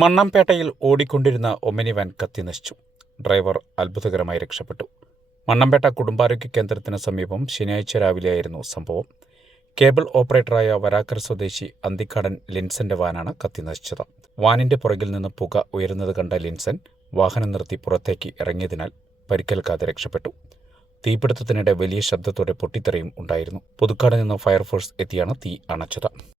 മണ്ണമ്പേട്ടയിൽ ഓടിക്കൊണ്ടിരുന്ന Omni van കത്തിനശിച്ചു driver അത്ഭുതകരമായി രക്ഷപ്പെട്ടു. മണ്ണമ്പേട്ട കുടുംബാരോഗ്യ കേന്ദ്രത്തിന് സമീപം ശനിയാഴ്ച രാവിലെയായിരുന്നു സംഭവം. കേബിൾ ഓപ്പറേറ്ററായ വരാക്കർ സ്വദേശി അന്തിക്കാടൻ ലിൻസന്റെ വാനാണ് കത്തിനശിച്ചത് വാനിന്റെ പുറകിൽ നിന്ന് പുക ഉയരുന്നത് കണ്ട ലിൻസൻ വാഹനം നിർത്തി പുറത്തേക്ക് ഇറങ്ങിയതിനാൽ പരിക്കേൽക്കാതെ രക്ഷപ്പെട്ടു. തീപിടുത്തത്തിനിടെ വലിയ ശബ്ദത്തോടെ പൊട്ടിത്തെറിയും ഉണ്ടായിരുന്നു. പുതുക്കാട് നിന്ന് ഫയർഫോഴ്സ് എത്തിയാണ് തീ അണച്ചത്.